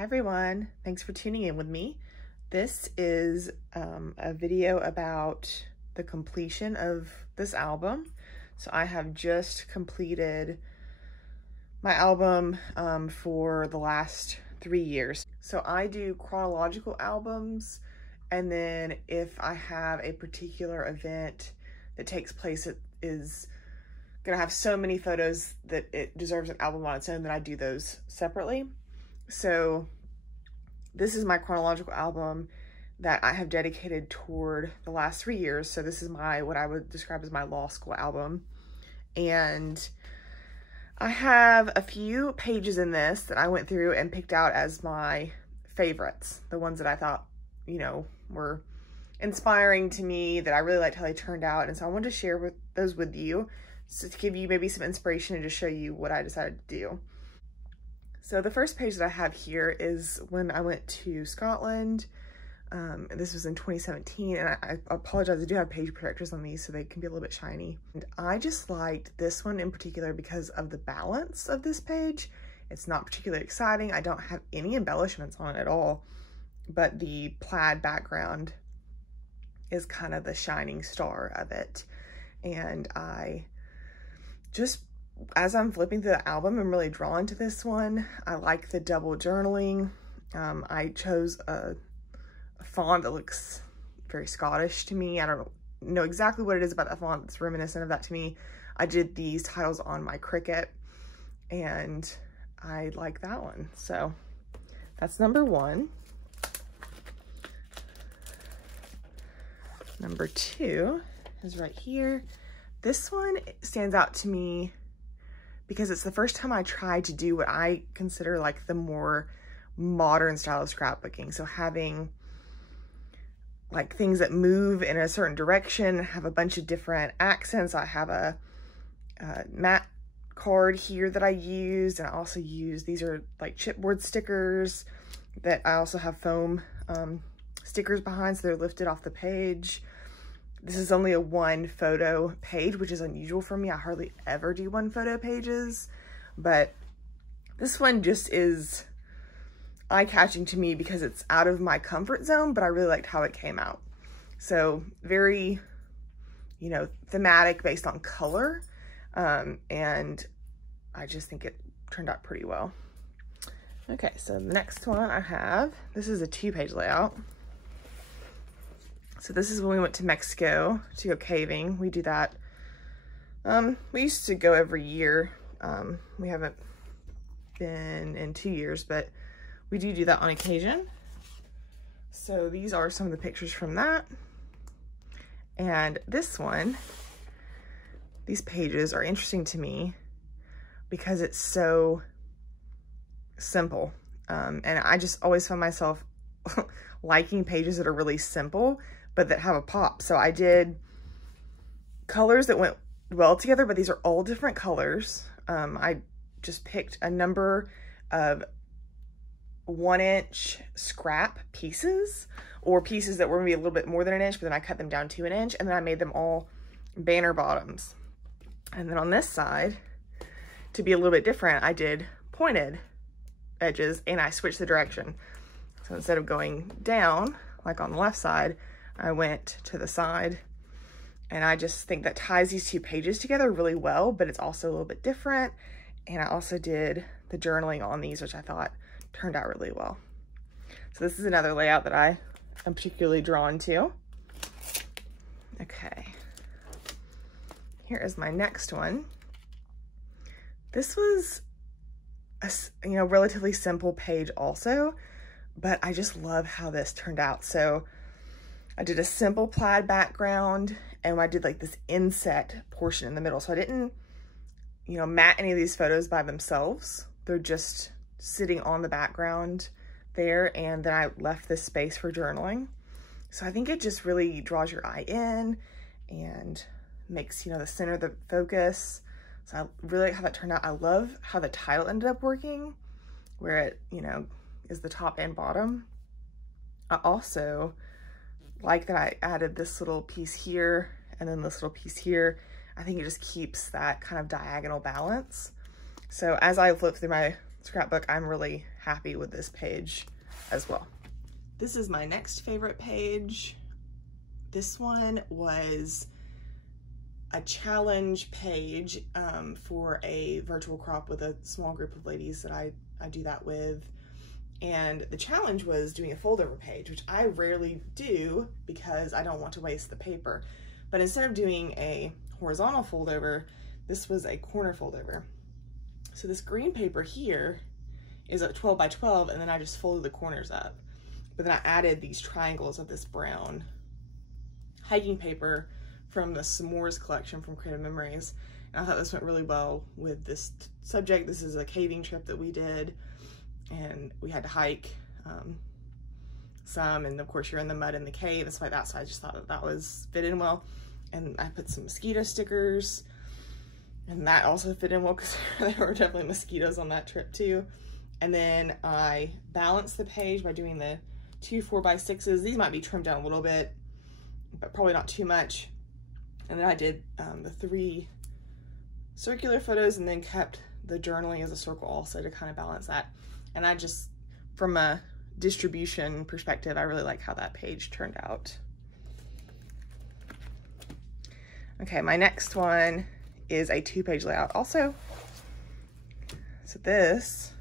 Hi everyone, thanks for tuning in with me. This is a video about the completion of this album. So I have just completed my album for the last 3 years. So I do chronological albums, and then if I have a particular event that takes place that is gonna have so many photos that it deserves an album on its own, then I do those separately. So this is my chronological album that I have dedicated toward the last 3 years. So this is my, what I would describe as my law school album. And I have a few pages in this that I went through and picked out as my favorites. The ones that I thought, you know, were inspiring to me, that I really liked how they turned out. And so I wanted to share those with you, so to give you maybe some inspiration and to show you what I decided to do. So the first page that I have here is when I went to Scotland. This was in 2017, and I apologize, I do have page protectors on these so they can be a little bit shiny. And I just liked this one in particular because of the balance of this page. It's not particularly exciting. I don't have any embellishments on it at all, but the plaid background is kind of the shining star of it. And I just, as I'm flipping through the album, I'm really drawn to this one. I like the double journaling. I chose a font that looks very Scottish to me. I don't know exactly what it is about that font that's reminiscent of that to me. I did these titles on my Cricut, and I like that one. So that's number one. Number two is right here. This one stands out to me because it's the first time I tried to do what I consider like the more modern style of scrapbooking. So having like things that move in a certain direction, have a bunch of different accents. I have a matte card here that I used, and I also use, these are like chipboard stickers that I also have foam stickers behind, so they're lifted off the page. This is only a 1 photo page, which is unusual for me. I hardly ever do 1 photo pages, but this one just is eye-catching to me because it's out of my comfort zone, but I really liked how it came out. So very, you know, thematic based on color, and I just think it turned out pretty well. Okay, so the next one I have, this is a 2-page layout. So this is when we went to Mexico to go caving. We do that. We used to go every year. We haven't been in 2 years, but we do that on occasion. So these are some of the pictures from that. And this one, these pages are interesting to me because it's so simple. And I just always find myself liking pages that are really simple, but that have a pop. So I did colors that went well together, but these are all different colors. I just picked a number of 1-inch scrap pieces, or pieces that were maybe a little bit more than 1 inch, but then I cut them down to 1 inch, and then I made them all banner bottoms. And then on this side, to be a little bit different, I did pointed edges, and I switched the direction. So instead of going down, like on the left side, I went to the side. And I just think that ties these 2 pages together really well, but it's also a little bit different. And I also did the journaling on these, which I thought turned out really well. So this is another layout that I am particularly drawn to. Okay. Here is my next one. This was a, you know, relatively simple page also, but I just love how this turned out. So I did a simple plaid background, and I did like this inset portion in the middle. So I didn't, you know, mat any of these photos by themselves. They're just sitting on the background there, and then I left this space for journaling. So I think it just really draws your eye in and makes, you know, the center the focus. So I really like how that turned out. I love how the title ended up working, where it, you know, is the top and bottom. I also like that I added this little piece here and then this little piece here. I think it just keeps that kind of diagonal balance. So as I flip through my scrapbook, I'm really happy with this page as well. This is my next favorite page. This one was a challenge page for a virtual crop with a small group of ladies that I do that with. And the challenge was doing a fold over page, which I rarely do because I don't want to waste the paper. But instead of doing a horizontal fold over, this was a corner fold over. So this green paper here is a 12 by 12, and then I just folded the corners up. But then I added these triangles of this brown hiking paper from the S'mores collection from Creative Memories. And I thought this went really well with this subject. This is a caving trip that we did, and we had to hike some, and of course you're in the mud in the cave and stuff like that, so I just thought that was fit in well. And I put some mosquito stickers, and that also fit in well because there were definitely mosquitoes on that trip too. And then I balanced the page by doing the 2 4x6s. These might be trimmed down a little bit, but probably not too much. And then I did the 3 circular photos, and then kept the journaling as a circle also to kind of balance that. And I just, from a distribution perspective, I really like how that page turned out. Okay, my next one is a 2-page layout also. So this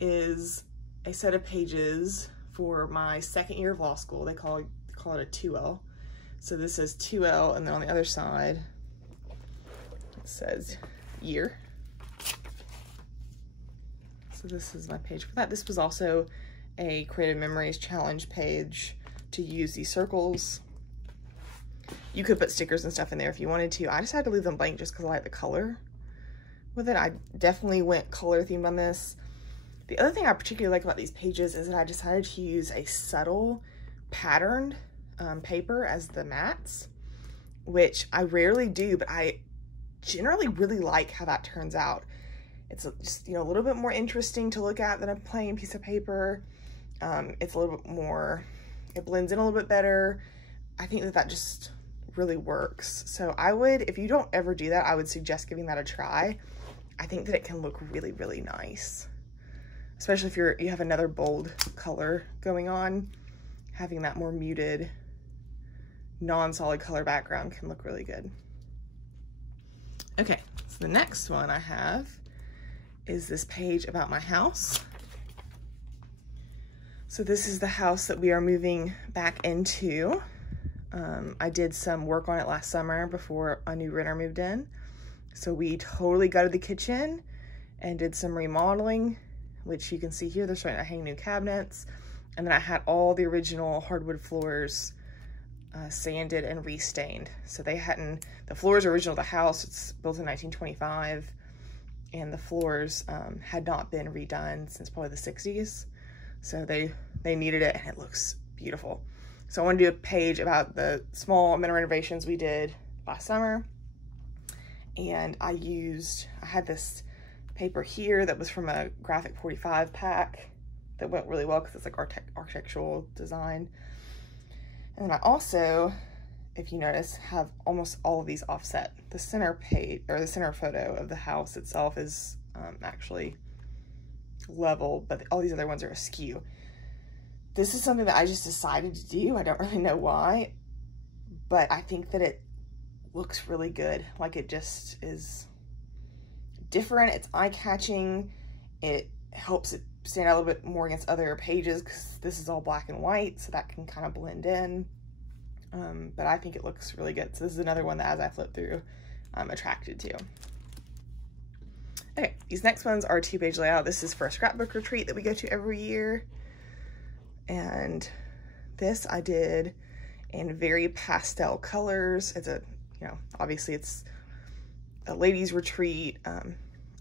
is a set of pages for my second year of law school. They call it a 2L. So this is 2L, and then on the other side it says year. So this is my page for that. This was also a Creative Memories challenge page to use these circles. You could put stickers and stuff in there if you wanted to. I decided to leave them blank just because I like the color with it. I definitely went color themed on this. The other thing I particularly like about these pages is that I decided to use a subtle patterned paper as the mats, which I rarely do, but I generally really like how that turns out. It's just, you know, a little bit more interesting to look at than a plain piece of paper. It's a little bit more, it blends in a little bit better. I think that just really works. So I would, if you don't ever do that, I would suggest giving that a try. I think that it can look really, really nice. Especially if you have another bold color going on, having that more muted, non-solid color background can look really good. Okay, so the next one I have is this page about my house. So this is the house that we are moving back into. I did some work on it last summer before a new renter moved in. So we totally gutted the kitchen and did some remodeling, which you can see here. They're starting to hang new cabinets. And then I had all the original hardwood floors sanded and restained. So they hadn't, the floors are original to the house. It's built in 1925. And the floors had not been redone since probably the 60s. So they needed it, and it looks beautiful. So I want to do a page about the small amount of renovations we did last summer. And I had this paper here that was from a Graphic 45 pack that went really well because it's like architectural design. And then I also, if you notice, have almost all of these offset. The center page, or the center photo of the house itself is actually level, but all these other ones are askew. This is something that I just decided to do. I don't really know why, but I think that it looks really good. Like, it just is different. It's eye-catching. It helps it stand out a little bit more against other pages because this is all black and white, so that can kind of blend in. But I think it looks really good. So this is another one that, as I flip through, I'm attracted to. Okay, these next ones are a 2-page layout. This is for a scrapbook retreat that we go to every year. And this I did in very pastel colors. It's a, you know, obviously it's a ladies retreat.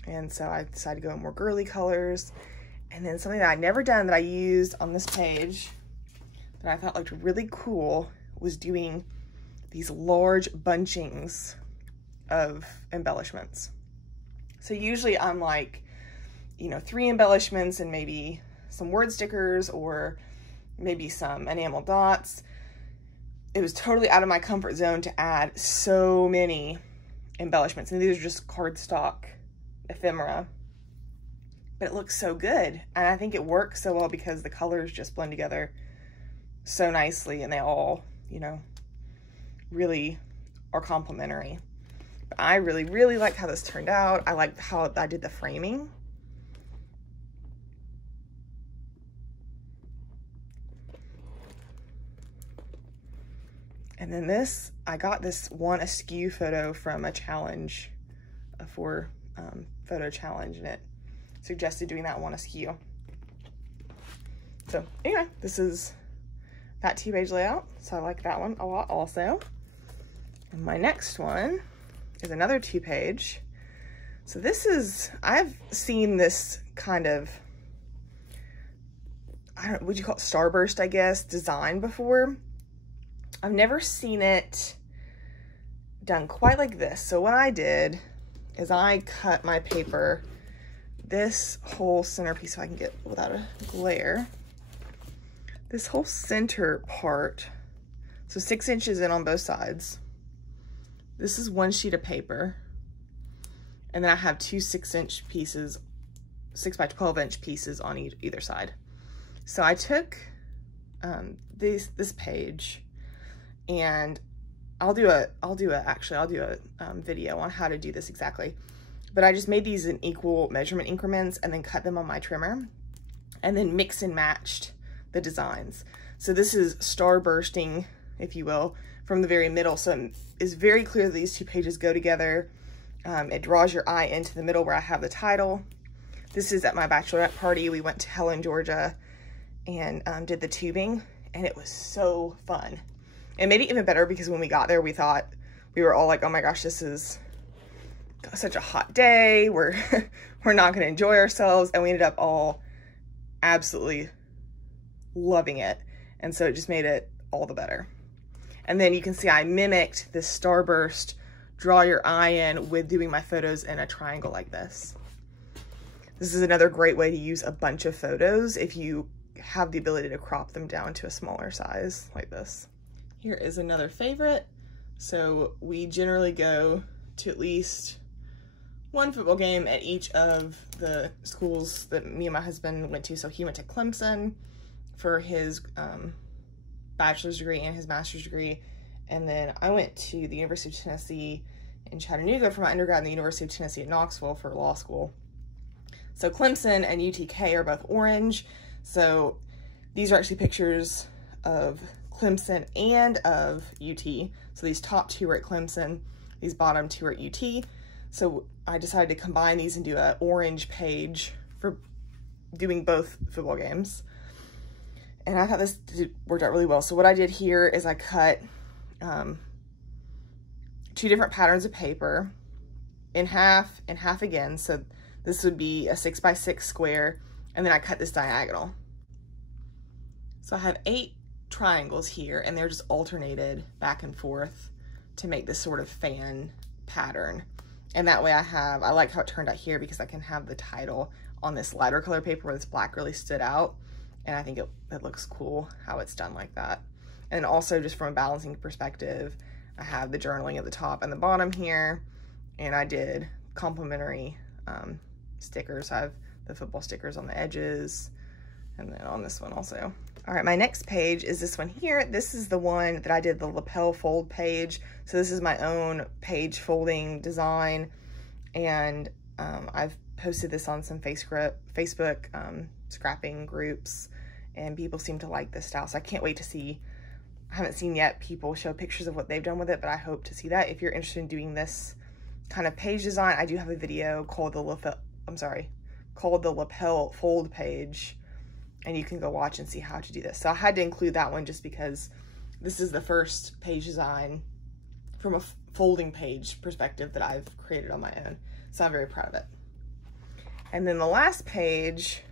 And so I decided to go in more girly colors. And then something that I'd never done that I used on this page that I thought looked really cool was doing these large bunchings of embellishments. So usually I'm like, you know, 3 embellishments and maybe some word stickers or maybe some enamel dots. It was totally out of my comfort zone to add so many embellishments. And these are just cardstock ephemera. but it looks so good. And I think it works so well because the colors just blend together so nicely, and they all, you know, really are complementary. But I really, really like how this turned out. I like how I did the framing. And then this, I got this one askew photo from a challenge, a 4 photo challenge, and it suggested doing that one askew. So anyway, this is that 2-page layout. So I like that one a lot also. And my next one is another 2-page. So this is, I've seen this kind of, I don't know, would you call it Starburst, I guess, design before. I've never seen it done quite like this. So what I did is I cut my paper, this whole centerpiece, so I can get without a glare, this whole center part, so 6 inches in on both sides. This is one sheet of paper. And then I have 2 6-inch pieces, 6 by 12-inch pieces on either side. So I took this page, and I'll do a video on how to do this exactly. But I just made these in equal measurement increments and then cut them on my trimmer and then mix and matched the designs. So this is starbursting, if you will, from the very middle. So it's very clear that these 2 pages go together. It draws your eye into the middle where I have the title. This is at my bachelorette party. We went to Helen, Georgia, and did the tubing, and it was so fun. It made it even better because when we got there, we were all like, oh my gosh, this is such a hot day. We're not gonna enjoy ourselves. And we ended up all absolutely loving it. And so it just made it all the better. And then you can see I mimicked this Starburst, draw your eye in, with doing my photos in a triangle like this. This is another great way to use a bunch of photos if you have the ability to crop them down to a smaller size like this. Here is another favorite. So we generally go to at least one football game at each of the schools that me and my husband went to. So he went to Clemson for his bachelor's degree and his master's degree. And then I went to the University of Tennessee in Chattanooga for my undergrad and the University of Tennessee at Knoxville for law school. So Clemson and UTK are both orange. So these are actually pictures of Clemson and of UT. So these top 2 are at Clemson, these bottom 2 are at UT. So I decided to combine these and do an orange page for doing both football games. And I thought this worked out really well. So what I did here is I cut 2 different patterns of paper in half and half again. So this would be a 6 by 6 square, and then I cut this diagonal. So I have 8 triangles here, and they're just alternated back and forth to make this sort of fan pattern. And that way I like how it turned out here because I can have the title on this lighter color paper where this black really stood out. And I think it looks cool how it's done like that. And also just from a balancing perspective, I have the journaling at the top and the bottom here. And I did complementary stickers. I have the football stickers on the edges and then on this one also. All right, my next page is this one here. This is the one that I did the lapel fold page. So this is my own page folding design. And I've posted this on some Facebook scrapping groups, and people seem to like this style. So I can't wait to see. I haven't seen yet people show pictures of what they've done with it, but I hope to see that. If you're interested in doing this kind of page design, I do have a video called the Lapel Fold page, and you can go watch and see how to do this. So I had to include that one just because this is the first page design from a folding page perspective that I've created on my own. So I'm very proud of it. And then the last page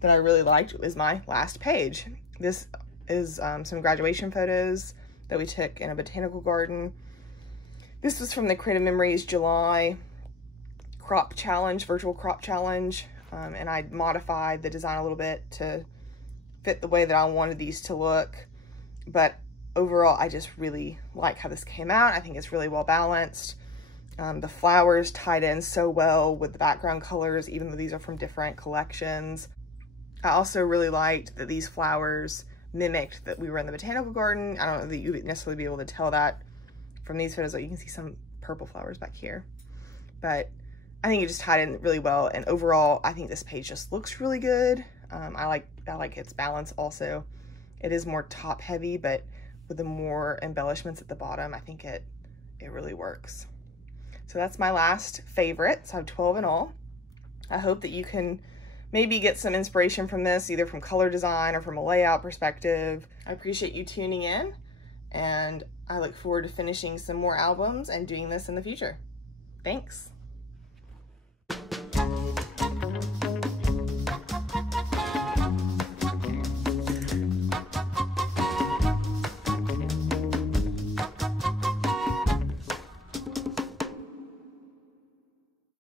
that I really liked is my last page. This is some graduation photos that we took in a botanical garden. This was from the Creative Memories July crop challenge, virtual crop challenge. And I modified the design a little bit to fit the way that I wanted these to look. But overall, I just really like how this came out. I think it's really well balanced. The flowers tied in so well with the background colors, even though these are from different collections. I also really liked that these flowers mimicked that we were in the botanical garden. I don't know that you would necessarily be able to tell that from these photos, but you can see some purple flowers back here. But I think it just tied in really well, and overall, I think this page just looks really good. I like its balance also. It is more top heavy, but with the more embellishments at the bottom, I think it really works. So that's my last favorite. So I have 12 in all. I hope that you can maybe get some inspiration from this, either from color design or from a layout perspective. I appreciate you tuning in, and I look forward to finishing some more albums and doing this in the future. Thanks.